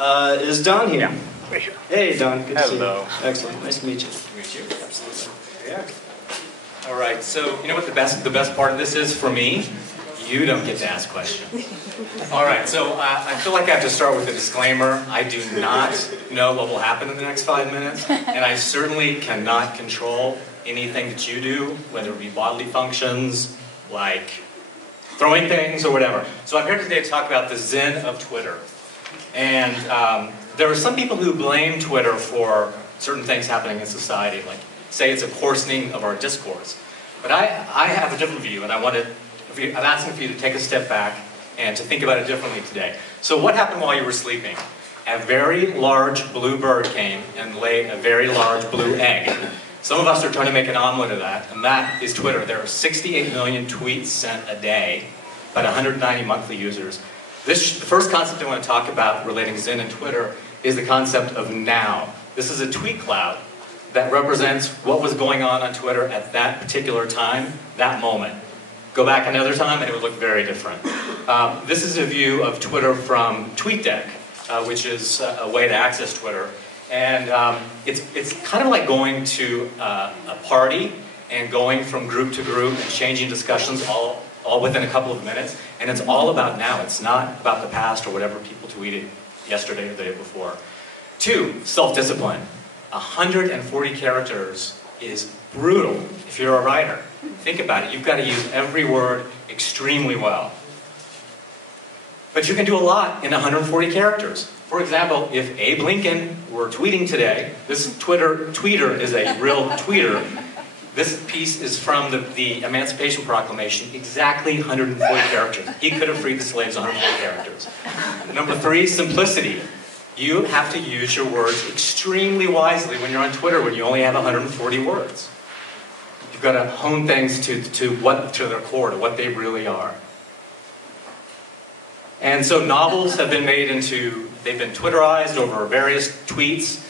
Is Don here? Right here. Hey, Don. Good to see you. Hello. Excellent. Nice to meet you. Nice to meet you. Absolutely. Yeah. All right. So you know what the best part of this is for me? You don't get to ask questions. All right. So I feel like I have to start with a disclaimer. I do not know what will happen in the next 5 minutes, and I certainly cannot control anything that you do, whether it be bodily functions, like throwing things or whatever. So I'm here today to talk about the Zen of Twitter. And there are some people who blame Twitter for certain things happening in society, like say it's a coarsening of our discourse. But I have a different view, and I'm asking for you to take a step back and to think about it differently today. So what happened while you were sleeping? A very large blue bird came and laid a very large blue egg. Some of us are trying to make an omelet of that, and that is Twitter. There are 68 million tweets sent a day, about 190 monthly users. The first concept I want to talk about relating Zen and Twitter is the concept of now. This is a tweet cloud that represents what was going on Twitter at that particular time, that moment. Go back another time and it would look very different. This is a view of Twitter from TweetDeck, which is a way to access Twitter. And it's kind of like going to a party and going from group to group and changing discussions all within a couple of minutes. And it's all about now. It's not about the past or whatever people tweeted yesterday or the day before. 2, self-discipline. 140 characters is brutal if you're a writer. Think about it. You've got to use every word extremely well. But you can do a lot in 140 characters. For example, if Abe Lincoln were tweeting today, this tweeter is a real tweeter. This piece is from the Emancipation Proclamation, exactly 140 characters. He could have freed the slaves 140 characters. Number 3, simplicity. You have to use your words extremely wisely when you're on Twitter when you only have 140 words. You've got to hone things to their core, to what they really are. And so novels have been they've been Twitterized over various tweets.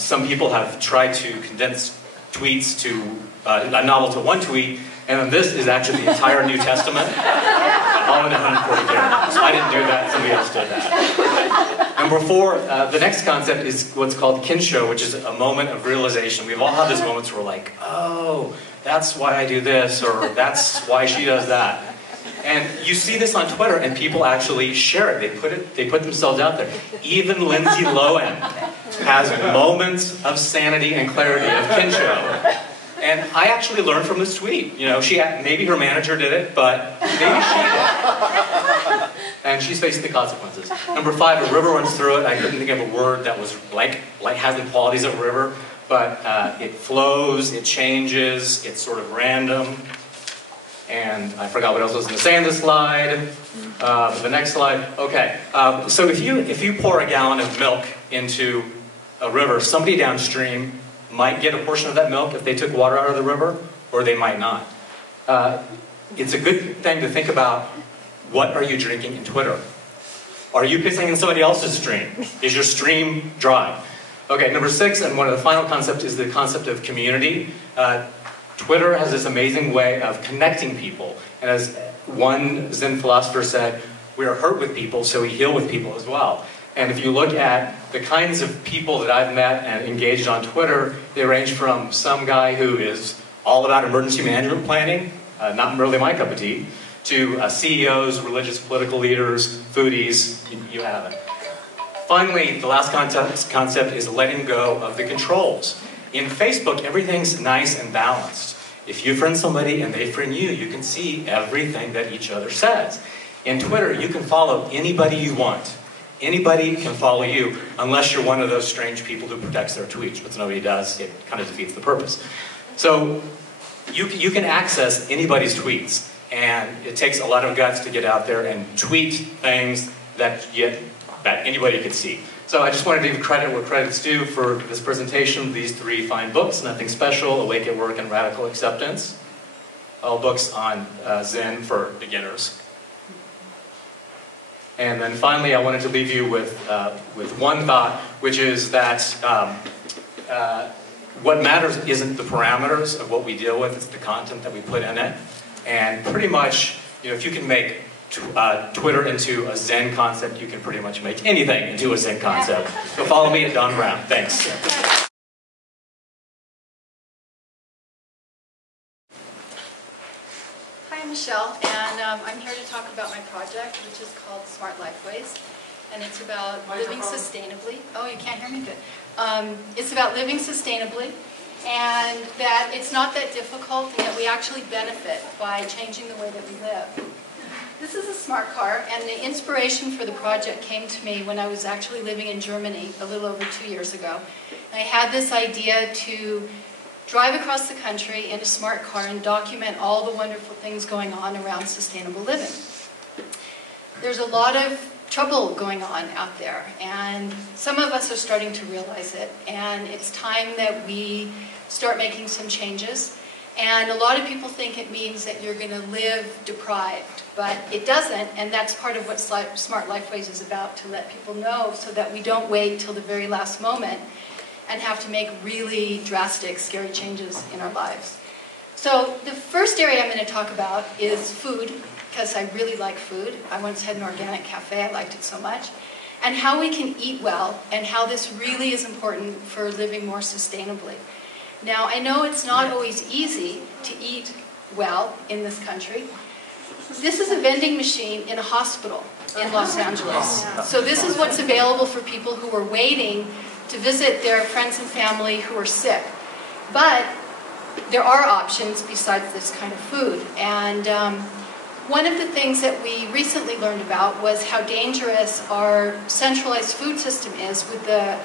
Some people have tried to condense tweets to a novel to one tweet, and this is actually the entire New Testament, all in 140 characters. I didn't do that, somebody else did that. Number 4, the next concept is what's called Kensho, which is a moment of realization. We've all had those moments where we're like, oh, that's why I do this, or that's why she does that. And you see this on Twitter, and people actually share it. They put themselves out there. Even Lindsay Lohan has moments of sanity and clarity of Kensho. And I actually learned from this tweet. You know, maybe her manager did it, but maybe she did. And she's facing the consequences. Number 5, a river runs through it. I couldn't think of a word that was has the qualities of a river, but it flows, it changes, it's sort of random. And I forgot what else I was going to say on this slide. The next slide. Okay. So if you pour a gallon of milk into a river, somebody downstream might get a portion of that milk if they took water out of the river, or they might not. It's a good thing to think about, what are you drinking in Twitter? Are you pissing in somebody else's stream? Is your stream dry? Okay, number 6, and one of the final concepts is the concept of community. Twitter has this amazing way of connecting people. And as one Zen philosopher said, we are hurt with people, so we heal with people as well. And if you look at the kinds of people that I've met and engaged on Twitter, they range from some guy who is all about emergency management planning, not really my cup of tea, to CEOs, religious political leaders, foodies, you have it. Finally, the last concept is letting go of the controls. In Facebook, everything's nice and balanced. If you friend somebody and they friend you, you can see everything that each other says. In Twitter, you can follow anybody you want. Anybody can follow you, unless you're one of those strange people who protects their tweets, which nobody does. It kind of defeats the purpose. So you can access anybody's tweets, and it takes a lot of guts to get out there and tweet things that anybody could see. So I just wanted to give credit where credit's due for this presentation. These 3 fine books, Nothing Special, Awake at Work, and Radical Acceptance. All books on Zen for beginners. And then finally, I wanted to leave you with one thought, which is that what matters isn't the parameters of what we deal with, it's the content that we put in it. And pretty much, if you can make Twitter into a Zen concept. You can pretty much make anything into a Zen concept. So follow me at Don Brown. Thanks. Hi, I'm Michelle, and I'm here to talk about my project, which is called Smart Lifeways. And it's about living sustainably. Oh, you can't hear me good. It's about living sustainably, and that it's not that difficult, and that we actually benefit by changing the way that we live. This is a smart car, and the inspiration for the project came to me when I was actually living in Germany a little over 2 years ago. And I had this idea to drive across the country in a smart car and document all the wonderful things going on around sustainable living. There's a lot of trouble going on out there, and some of us are starting to realize it, and it's time that we start making some changes. And a lot of people think it means that you're going to live deprived, but it doesn't, and that's part of what Smart Lifeways is about, to let people know so that we don't wait till the very last moment and have to make really drastic, scary changes in our lives. So the first area I'm going to talk about is food, because I really like food. I once had an organic cafe, I liked it so much. And how we can eat well, and how this really is important for living more sustainably. Now, I know it's not always easy to eat well in this country. This is a vending machine in a hospital in Los Angeles. So this is what's available for people who are waiting to visit their friends and family who are sick. But there are options besides this kind of food. And one of the things that we recently learned about was how dangerous our centralized food system is with the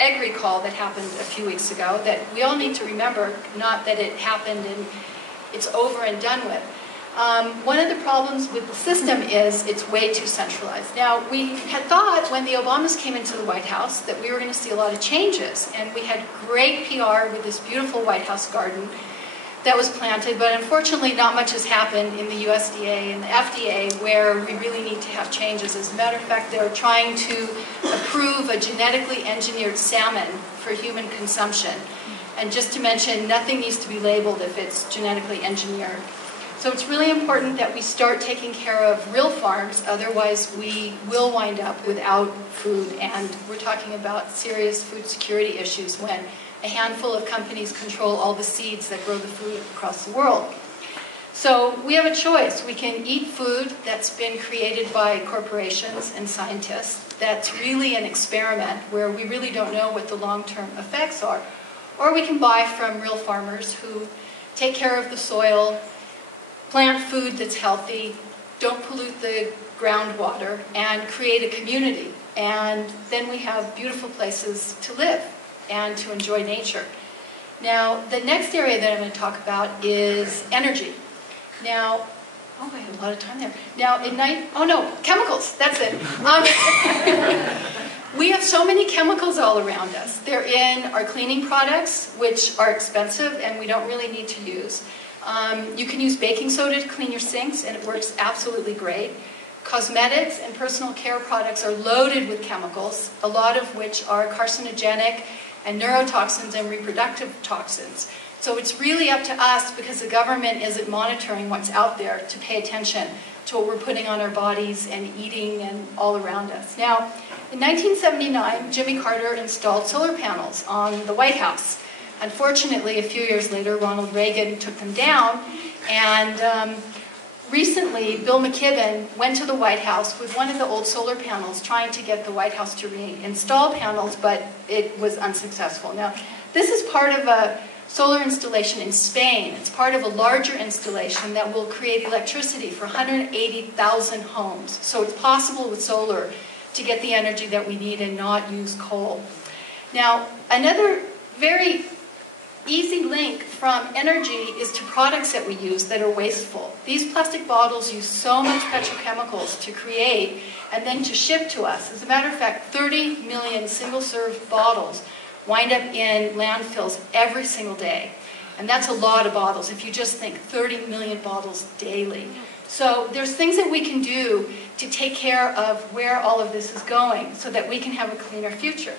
egg recall that happened a few weeks ago, that we all need to remember, not that it happened and it's over and done with. One of the problems with the system is it's way too centralized. Now, we had thought when the Obamas came into the White House that we were going to see a lot of changes, and we had great PR with this beautiful White House garden that was planted, but unfortunately not much has happened in the USDA and the FDA where we really need to have changes. As a matter of fact, they're trying to approve a genetically engineered salmon for human consumption. And just to mention, nothing needs to be labeled if it's genetically engineered. So it's really important that we start taking care of real farms, otherwise we will wind up without food, and we're talking about serious food security issues when a handful of companies control all the seeds that grow the food across the world. So we have a choice. We can eat food that's been created by corporations and scientists that's really an experiment where we really don't know what the long-term effects are. Or we can buy from real farmers who take care of the soil, plant food that's healthy, don't pollute the groundwater, and create a community. And then we have beautiful places to live and to enjoy nature. Now, the next area that I'm going to talk about is energy. Now, oh, I have a lot of time there. Now, chemicals, that's it. We have so many chemicals all around us. They're in our cleaning products, which are expensive and we don't really need to use. You can use baking soda to clean your sinks, and it works absolutely great. Cosmetics and personal care products are loaded with chemicals, a lot of which are carcinogenic and neurotoxins and reproductive toxins. So it's really up to us, because the government isn't monitoring what's out there, to pay attention to what we're putting on our bodies and eating and all around us. Now, in 1979, Jimmy Carter installed solar panels on the White House. Unfortunately, a few years later, Ronald Reagan took them down, and recently, Bill McKibben went to the White House with one of the old solar panels, trying to get the White House to reinstall panels, but it was unsuccessful. Now, this is part of a solar installation in Spain. It's part of a larger installation that will create electricity for 180,000 homes. So it's possible with solar to get the energy that we need and not use coal. Now, another very easy link from energy is to products that we use that are wasteful. These plastic bottles use so much petrochemicals to create and then to ship to us. As a matter of fact, 30 million single-serve bottles wind up in landfills every single day. And that's a lot of bottles if you just think 30 million bottles daily. So there's things that we can do to take care of where all of this is going so that we can have a cleaner future.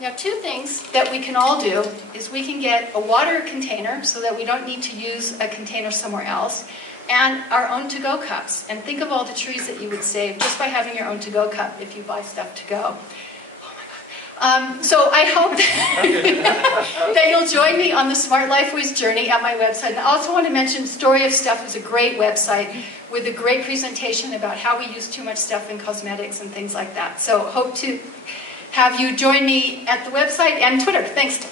Now, two things that we can all do is we can get a water container so that we don't need to use a container somewhere else. and our own to-go cups. And think of all the trees that you would save just by having your own to-go cup if you buy stuff to go. So I hope that you'll join me on the Smart Lifeways journey at my website. And I also want to mention Story of Stuff is a great website with a great presentation about how we use too much stuff in cosmetics and things like that. So hope to have you join me at the website and Twitter. Thanks.